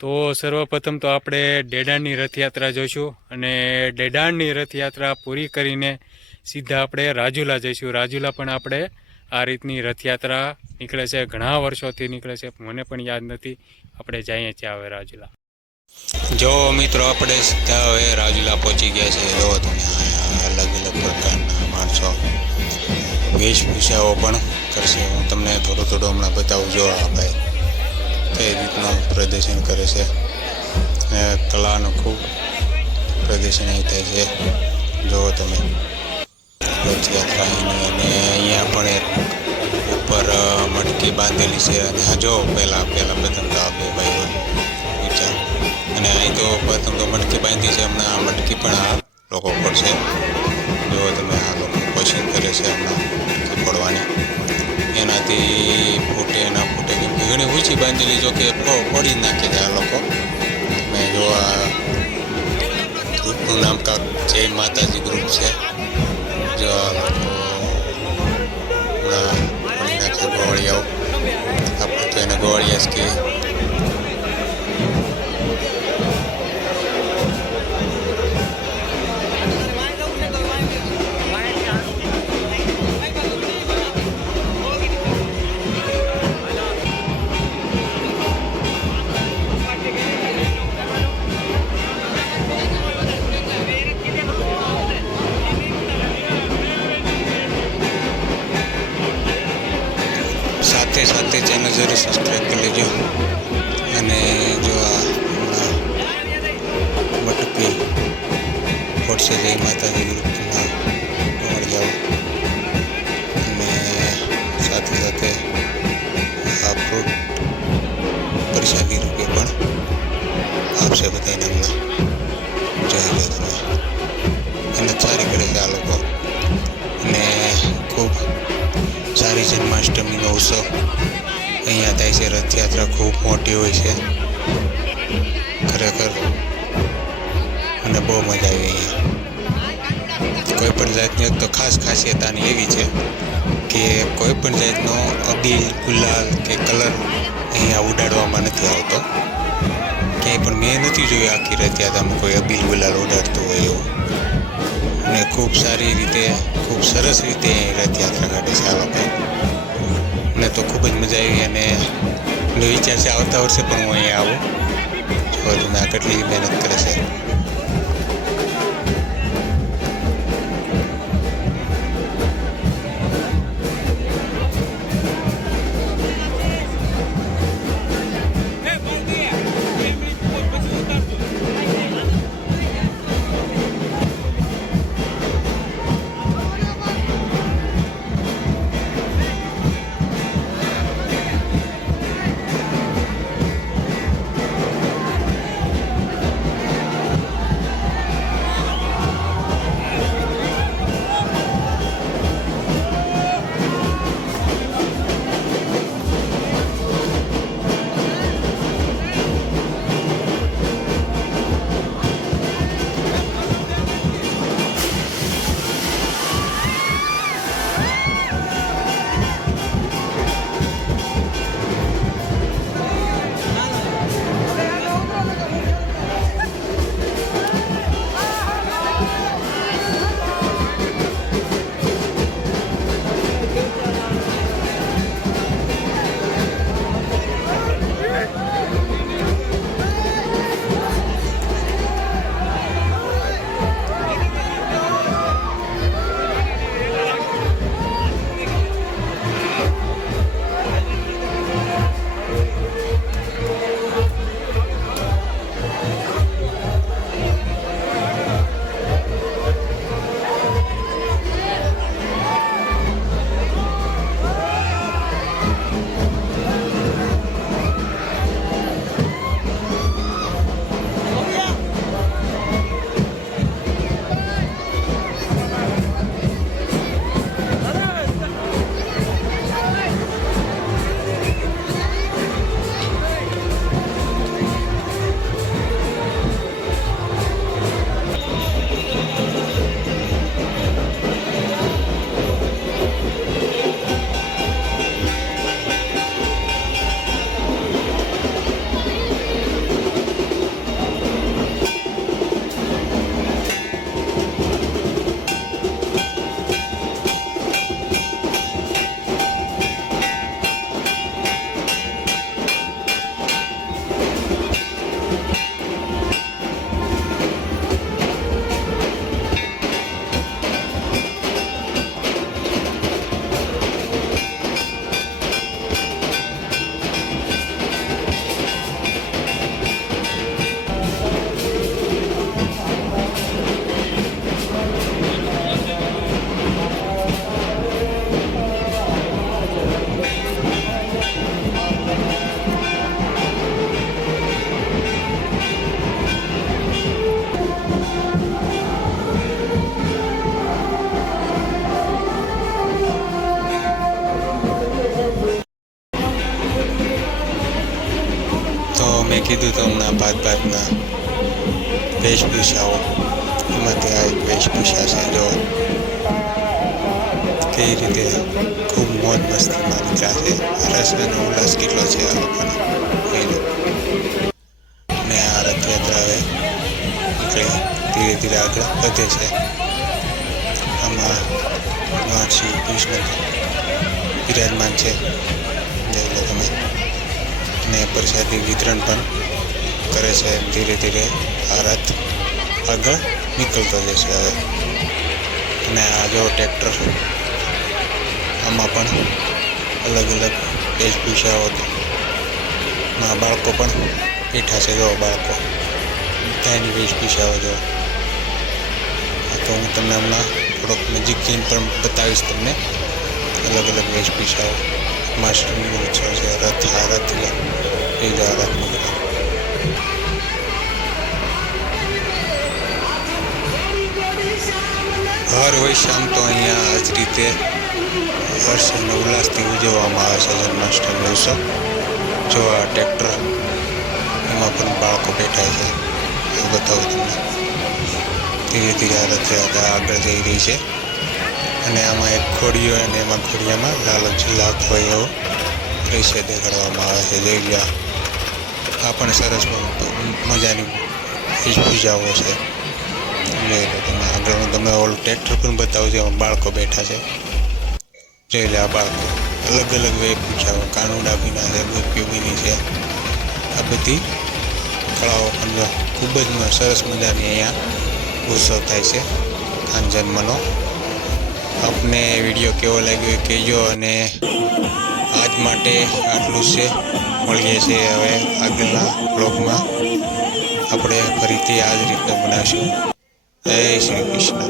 તો સર્વપ્રથમ તો આપણે ડેડાણની રથયાત્રા જોઈશું અને ડેડાણની રથયાત્રા પૂરી કરીને સીધા આપણે રાજુલા જઈશું. રાજુલા પણ આપણે આ રીતની રથયાત્રા નીકળે છે, ઘણા વર્ષોથી નીકળે છે, મને પણ યાદ નથી. આપણે જઈએ છીએ હવે રાજુલા. જો મિત્રો આપણે સીધા હવે રાજુલા પહોંચી ગયા છે. જો તમે અલગ અલગ પ્રકારના માણસો વેશભૂષાઓ પણ કરશે. હું તમને થોડું હમણાં બતાવું. જો આ ભાઈ કઈ રીતનું પ્રદર્શન કરે છે, કલાનું ખૂબ પ્રદર્શન અહીં થાય છે. જુઓ તમે રથયાત્રાની, અને અહીંયા પણ એક ઉપર મટકી બાંધેલી છે. અને હા જો પહેલાં પ્રથમ તો આ બે ભાઈઓ ઊંચા, અને અહીં તો પ્રથમ તો મટકી બાંધી છે. હમણાં આ મટકી પણ આ લોકો ફોડશે. જુઓ તમે આ લોકો કોશિશ કરે છે હમણાં મટકી ફોડવાની. એનાથી ફૂટે ના ફૂટે, કેમ કે ઘણી ઊંચી બાંધેલી, જો કે ફોડી નાખે છે આ લોકો. મેં જો આ ગ્રુપનું નામ કાંક જય માતાજી ગ્રુપ છે. જો આ લોકો હમણાં ફોડી નાખે ગોવાળિયાઓ. આપણે તો એને ગોવાળિયા જ કહીએ. સાથે ચેનલ જરૂર સબસ્ક્રાઈબ કરી લેજો. અને જો આ મટકી ફોડશે જય માતાજી ગ્રુપના ગોવાળિયાઓ, અને સાથે આ ફ્રૂટ પ્રસાદી રૂપે પણ આપશે બધાને. હમણાં જોઈ લો તમે, એને સારી કરે છે આ લોકો. અને ખૂબ સારી જન્માષ્ટમીનો ઉત્સવ અહીંયા થાય છે. રથયાત્રા ખૂબ મોટી હોય છે ખરેખર, અને બહુ મજા આવી અહીંયા. કોઈ પણ જાતની એક તો ખાસ ખાસિયત આની એવી છે કે કોઈ પણ જાતનો અબીલ ગુલાલ કે કલર અહીંયા ઉડાડવામાં નથી આવતો. ક્યાંય પણ મેં નથી જોયું આખી રથયાત્રામાં કોઈ અબીલ ગુલાલ ઉડાડતું હોય એવું. અને ખૂબ સારી રીતે, ખૂબ સરસ રીતે રથયાત્રા કાઢે છે આ લોકો. મને તો ખૂબ જ મજા આવી, અને મેં વિચાર છે આવતા વર્ષે પણ હું અહીંયા આવું. જો તમે આ કેટલી મહેનત કરે છે. તો મેં કીધું તો હમણાં ભાતના વેશભૂષાઓ, એમાંથી આ એક વેશભૂષા છે. જો કઈ રીતે ખૂબ મોજ મસ્તીમાં નીકળ્યા છે. રસ અને ઉલ્લાસ કેટલો છે આ લોકોને એ લો. ને આ રથયાત્રા હવે નીકળી ધીરે ધીરે આગળ વધે છે. આમાં ભગવાન શ્રી કૃષ્ણ બિરાજમાન છે, જોઈ લો તમે. ને પ્રસાદી વિતરણ પણ કરે છે. ધીરે ધીરે આ રથ આગળ નીકળતો જશે હવે. અને આ જો ટ્રેક્ટર, આમાં પણ અલગ અલગ વેશભૂષાઓ હતી. બાળકો પણ બેઠા છે. જો બાળકો બધાની વેશભૂષાઓ જો. તો હું તમને હમણાં થોડોક નજીક જઈને પણ બતાવીશ તમને અલગ અલગ વેશભૂષાઓ. માસ્ટરનો ઉત્સવ છે. રથ એ જ આ રથ નીકળે. હર હોય શામ તો અહીંયા આ જ રીતે હર્ષ અને ઉલ્લાસથી ઉજવવામાં આવે છે જન્માષ્ટમી ઉત્સવ. જો આ ટ્રેક્ટર, એમાં પણ બાળકો બેઠા છે. એ બતાવું તમને. ધીરે ધીરે આ રથયાત્રા આગળ જઈ રહી છે. અને આમાં એક ઘોડીઓ, અને એમાં ઘોડિયામાં લાલો ઝીલાવતો હોય એવો દ્રશ્ય દેખાડવામાં આવે છે. જોઈ લો, આ પણ સરસ મજાની વેશભૂષાઓ છે. જોઈ લો તમે. આગળ હું તમને ઓલું ટ્રેક્ટર પણ બતાવું છું, એમાં બાળકો બેઠા છે. જોઈ લો, આ બાળકો અલગ અલગ વેશભૂષાઓ, કાનુડા બીના છે, ગોપીઓ બીની છે. આ બધી કળાઓ પણ જો ખૂબ જ સરસ મજાની અહીંયા ઉત્સવ થાય છે જન્મનો. આપને વિડીયો કેવો લાગ્યો એ કહેજો. અને આજ માટે આટલું છે. મળીએ છીએ હવે આગળના બ્લોગમાં. આપણે ફરીથી આ જ રીતના બનાવીશું. જય શ્રી કૃષ્ણ.